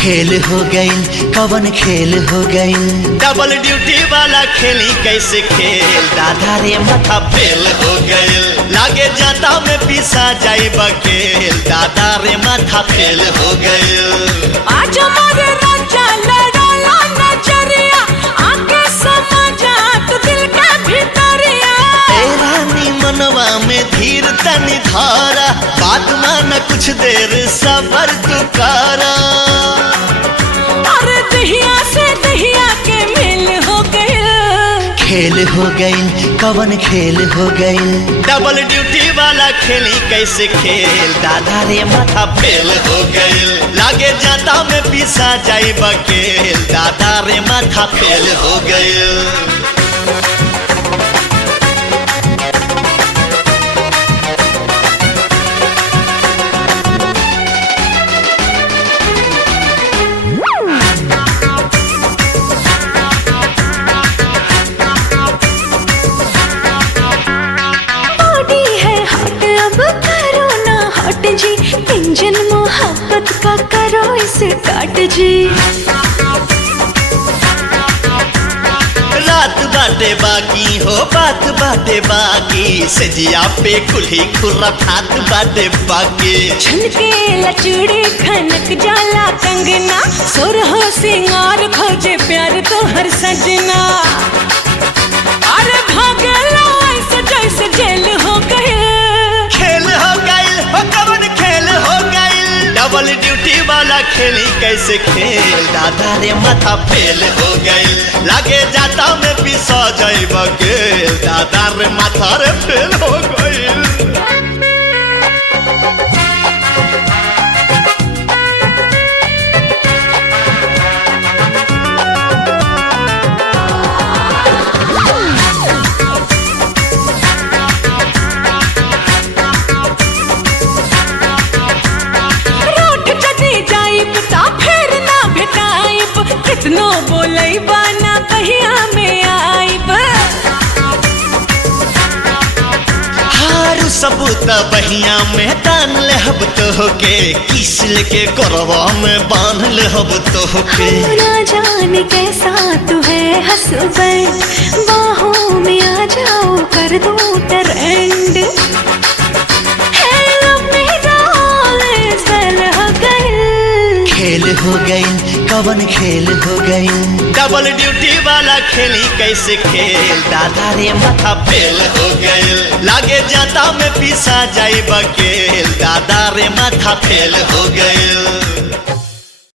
खेल हो गईल, कवन खेल हो गईल। डबल ड्यूटी वाला खेली कैसे खेल, दादा रे माथा फेल हो गईल। लागे जाता में पिसा जाई बकेल, दादा रे माथा फेल हो गईल। आज हमारे राजा लड़ाला नजरिया, आके समझा तू दिल के भीतरिया। ए रानी मनवा में धीर तनी धारा, बात माना कुछ देर सबर तू करा। अरे दहिया से दहिया के मेल हो गए। खेल हो गईल, कवन खेल हो गईल। डबल ड्यूटी वाला खेली कैसे खेल, दादा रे माथा फेल हो गईल। लागे जाता में पिसा जाई बकेल, दादा रे माथा फेल हो गईल। इंजन मोहब्बत का करो इसे काट जी। रात बाटे बाकी हो, बात बाटे बाकी, सजिया पे कुल्ही खुराफात बाटे बाकी। छनके लचड़ी खनक जाला कंगना, सुरहो सिंगार खोजे प्यार तो हर सजना। अरे भागला ऐसे जैसे जेल हो गए। खेल हो गईल, हो कवन खेल हो गईल। डबल ड्यूटी वाला खेली कैसे खेल, दादा रे माथा फेल हो गईल। लागे जाता में पिसा जाई बकेल, दादा रे माथा रे फेल हो गईल। कितनो बोलई बाना कहिया में आईब। हारू सबूत बहिया में तान ले हब तो होके, किस लेके करवा में बांध ले हब तो होके। ना जाने कैसा तू है हसबैंड, बाहों में आ जाओ कर दो ट्रेंड। खेल हो गईल, कवन खेल हो गईल। डबल ड्यूटी वाला खेली कैसे खेल, दादा रे माथा फेल हो गईल। लागे जाता में पिसा जाई बकेल, दादा रे माथा फेल हो गईल।